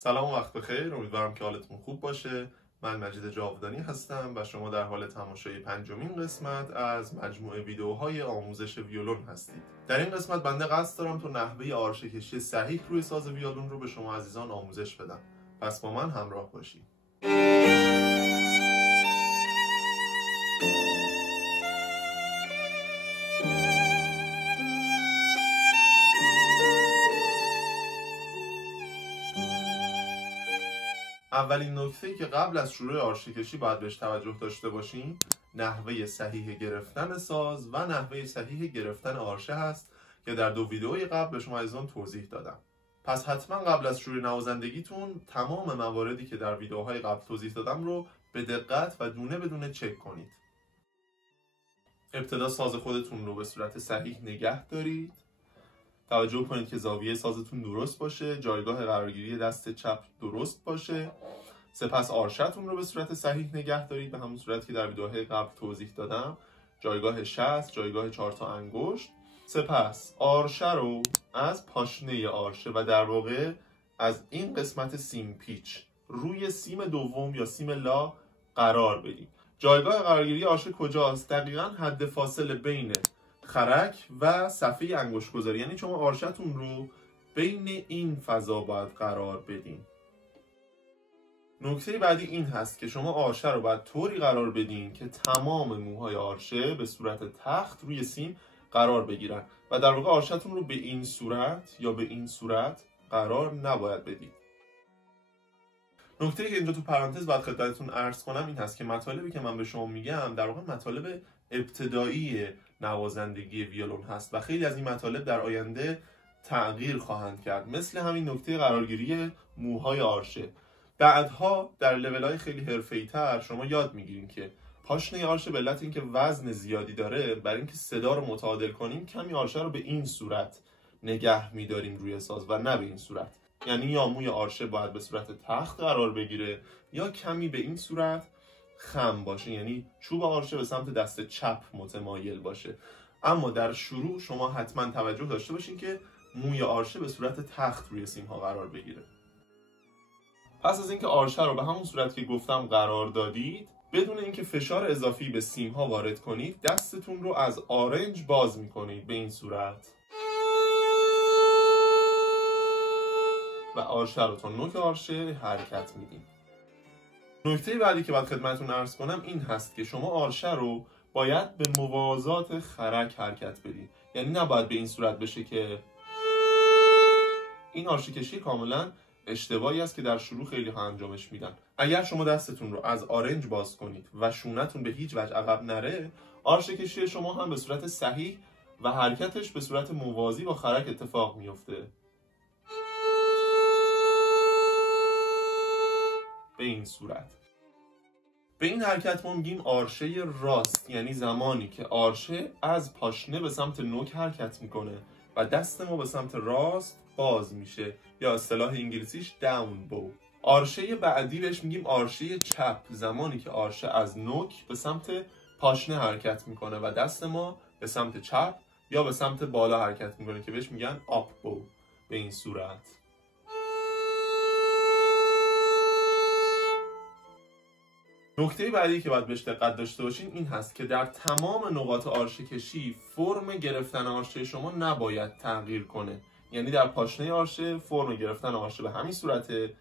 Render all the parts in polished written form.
سلام و وقت بخیر. امیدوارم که حالتون خوب باشه. من مجید جاودانی هستم و شما در حال تماشای پنجمین قسمت از مجموعه ویدیوهای آموزش ویولون هستید. در این قسمت بنده قصد دارم تا نحوه آرشه کشی صحیح روی ساز ویولون رو به شما عزیزان آموزش بدم. پس با من همراه باشید. اولین نکته‌ای که قبل از شروع آرشه کشی باید بهش توجه داشته باشیم نحوه صحیح گرفتن ساز و نحوه صحیح گرفتن آرشه هست که در دو ویدئوی قبل به شما عزیزان توضیح دادم. پس حتما قبل از شروع نوازندگیتون تمام مواردی که در ویدئوهای قبل توضیح دادم رو به دقت و دونه بدونه چک کنید. ابتدا ساز خودتون رو به صورت صحیح نگه دارید. توجه کنید که زاویه سازتون درست باشه، جایگاه قرارگیری دست چپ درست باشه. سپس آرشتون رو به صورت صحیح نگه دارید، به همون صورت که در ویدیوهای قبل توضیح دادم. جایگاه شست، جایگاه 4 تا انگشت. سپس آرشه رو از پاشنه آرشه و در واقع از این قسمت سیم پیچ روی سیم دوم یا سیم لا قرار بدید. جایگاه قرارگیری آرشه کجاست؟ دقیقاً حد فاصله بین خرک و صفحه انگشت گذاری، یعنی شما آرشتون رو بین این فضا باید قرار بدین. نکته بعدی این هست که شما آرشه رو باید طوری قرار بدین که تمام موهای آرشه به صورت تخت روی سیم قرار بگیرن و در واقع آرشتون رو به این صورت یا به این صورت قرار نباید بدید. نکته که اینجا تو پرانتز باید خدمتتون عرض کنم این هست که مطالبی که من به شما میگم در واقع مطالب ابتدایی نوازندگی ویولون هست و خیلی از این مطالب در آینده تغییر خواهند کرد، مثل همین نکته قرارگیری موهای آرشه. بعدها در لول‌های خیلی حرفه‌ای‌تر شما یاد میگیرین که پاشنه آرشه به علت اینکه وزن زیادی داره، برای اینکه صدا رو متعادل کنیم کمی آرشه رو به این صورت نگه می‌داریم روی ساز و نه به این صورت. یعنی یا موی آرشه باید به صورت تخت قرار بگیره یا کمی به این صورت خم باشه، یعنی چوب آرشه به سمت دست چپ متمایل باشه. اما در شروع شما حتما توجه داشته باشین که موی آرشه به صورت تخت روی سیم ها قرار بگیره. پس از اینکه آرشه رو به همون صورت که گفتم قرار دادید، بدون اینکه فشار اضافی به سیم ها وارد کنید، دستتون رو از آرنج باز میکنید به این صورت و آرشه رو تا نوک آرشه حرکت میدید. نکته بعدی که باید خدمتتون عرض کنم این هست که شما آرشه رو باید به موازات خرک حرکت بدید، یعنی نباید به این صورت بشه که این آرشه کشی کاملا اشتباهی است که در شروع خیلی ها انجامش میدن. اگر شما دستتون رو از آرنج باز کنید و شونتون به هیچ وجه عقب نره، آرشه کشی شما هم به صورت صحیح و حرکتش به صورت موازی با خرک اتفاق میفته. به این صورت. به این حرکت ما میگیم آرشه راست، یعنی زمانی که آرشه از پاشنه به سمت نوک حرکت میکنه و دست ما به سمت راست باز میشه، یا اصطلاح انگلیسیش داون بو. آرشه بعدی بهش میگیم آرشه چپ، زمانی که آرشه از نوک به سمت پاشنه حرکت میکنه و دست ما به سمت چپ یا به سمت بالا حرکت میکنه که بهش میگن آپ بو. به این صورت. نکته بعدی که باید بهش دقت داشته باشین این هست که در تمام نقاط آرشه کشی فرم گرفتن آرشه شما نباید تغییر کنه. یعنی در پاشنه آرشه فرم گرفتن آرشه به همین صورته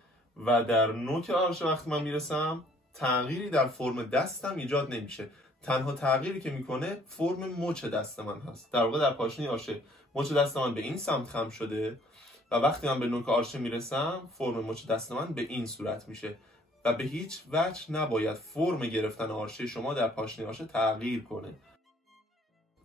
و در نوک آرشه وقتی من میرسم تغییری در فرم دستم ایجاد نمیشه. تنها تغییری که میکنه فرم مچ دست من هست. در واقع در پاشنه آرشه مچ دست من به این سمت خم شده و وقتی من به نوک آرشه میرسم فرم مچ دست من به این صورت میشه و به هیچ وجه نباید فرم گرفتن آرشه شما در پاشنه آرشه تغییر کنه.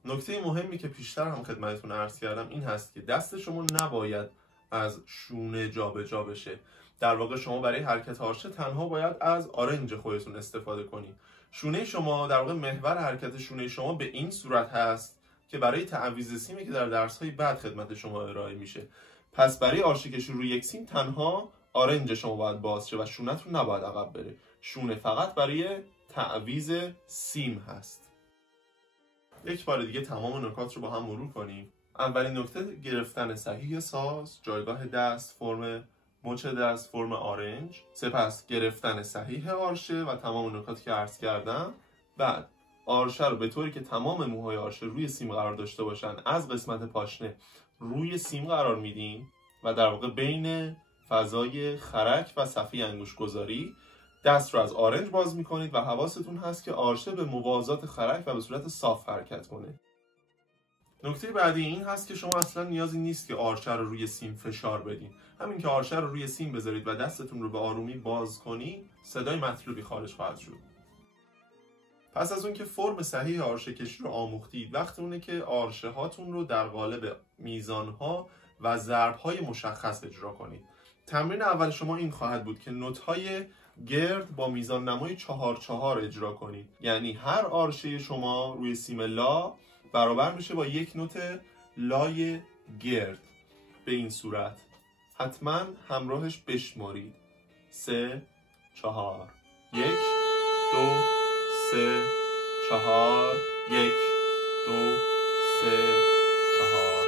نکته مهمی که پیشتر هم خدمتتون عرض کردم این هست که دست شما نباید از شونه جابجا بشه. در واقع شما برای حرکت آرشه تنها باید از آرنج خودتون استفاده کنید. شونه شما در واقع محور حرکت شونه شما به این صورت هست که برای تعویض سیمی که در درس‌های بعد خدمت شما ارائه میشه. پس برای آرشه کشی روی یک سیم تنها آرنج شما باید باز شه و شونتون نباید عقب بره. شونه فقط برای تعویض سیم هست. یک بار دیگه تمام نکات رو با هم مرور کنیم. اولین نکته گرفتن صحیح ساز، جایگاه دست، فرم مچ دست فرم آرنج، سپس گرفتن صحیح آرشه و تمام نکاتی که عرض کردم. بعد آرشه رو به طوری که تمام موهای آرشه روی سیم قرار داشته باشن از قسمت پاشنه روی سیم قرار میدین و در واقع بین فضای خرک و صفحه انگوش گذاری دست رو از آرنج باز میکنید و حواستون هست که آرشه به موازات خرک و به صورت صاف حرکت کنه. نکته بعدی این هست که شما اصلا نیازی نیست که آرشه رو روی سیم فشار بدین. همین که آرشه رو روی سیم بذارید و دستتون رو به آرومی باز کنید، صدای مطلوبی خارج خواهد شد. پس از اون که فرم صحیح آرشه کشی رو آموختید، وقت اونه که آرشه هاتون رو در قالب میزانها و ضرب‌های مشخص اجرا کنید. تمرین اول شما این خواهد بود که نوت‌های گرد با میزان نمای 4-4 اجرا کنید. یعنی هر آرشه شما روی سیم لا برابر میشه با یک نوت لای گرد. به این صورت حتما همراهش بشمارید. 3 4 1 2 3 4 1 2 3 4.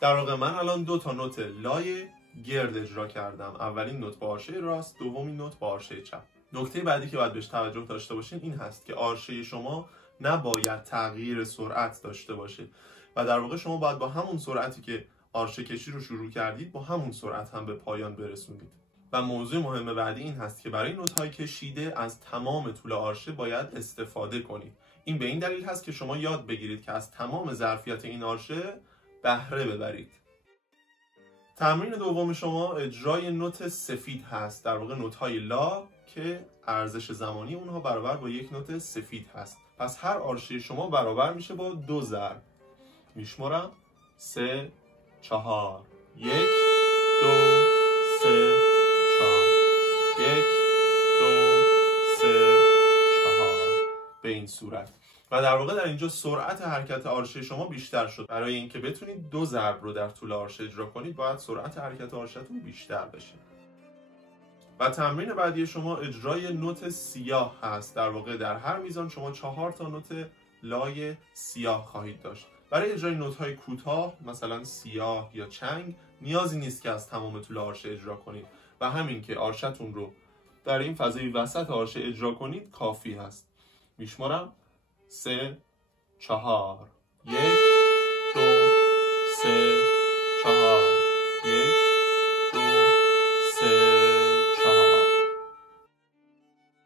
در واقع من الان 2 تا نوت لای گرد اجرا کردم. اولین نوت با آرشه راست، دومین نوت با آرشه چپ. نکته بعدی که باید بهش توجه داشته باشین این هست که آرشه شما نباید تغییر سرعت داشته باشه و در واقع شما باید با همون سرعتی که آرشه کشی رو شروع کردید با همون سرعت هم به پایان برسونید. و موضوع مهم بعدی این هست که برای نوت‌های کشیده از تمام طول آرشه باید استفاده کنید. این به این دلیل هست که شما یاد بگیرید که از تمام ظرفیت این آرشه بهره ببرید. تمرین دوم شما اجرای نوت سفید هست، در واقع نوت‌های لا که ارزش زمانی اونها برابر با یک نوت سفید هست. پس هر آرشه شما برابر میشه با 2 ضرب. میشمارم 3 4 1 2 3 4 1 2 3 4 به این صورت. و در واقع در اینجا سرعت حرکت آرشه شما بیشتر شد. برای اینکه بتونید 2 ضرب رو در طول آرشه اجرا کنید باید سرعت حرکت آرشه‌تون بیشتر بشه. و تمرین بعدی شما اجرای نوت سیاه هست. در واقع در هر میزان شما 4 تا نوت لای سیاه خواهید داشت. برای اجرای نوت‌های کوتاه مثلا سیاه یا چنگ نیازی نیست که از تمام طول آرشه اجرا کنید و همین که آرشه‌تون رو در این فضای وسط آرشه اجرا کنید کافی هست. میشمارم 3 4 1 2 3 4 1 2 3 4.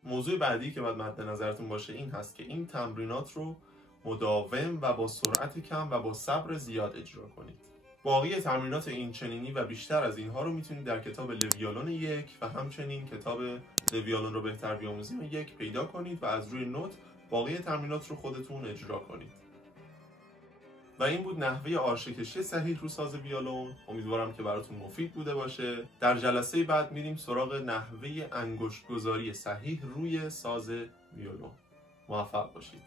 موضوع بعدی که باید مد نظرتون باشه این هست که این تمرینات رو مداوم و با سرعت کم و با صبر زیاد اجرا کنید. باقی تمرینات این چنینی و بیشتر از اینها رو میتونید در کتاب لویالون 1 و همچنین کتاب لویالون رو بهتر بیاموزیم 1 پیدا کنید و از روی نوت باقی تمرینات رو خودتون اجرا کنید. و این بود نحوه آرشه کشی صحیح رو ساز ویولون. امیدوارم که براتون مفید بوده باشه. در جلسه بعد میریم سراغ نحوه انگشت گذاری صحیح روی ساز ویولون. موفق باشید.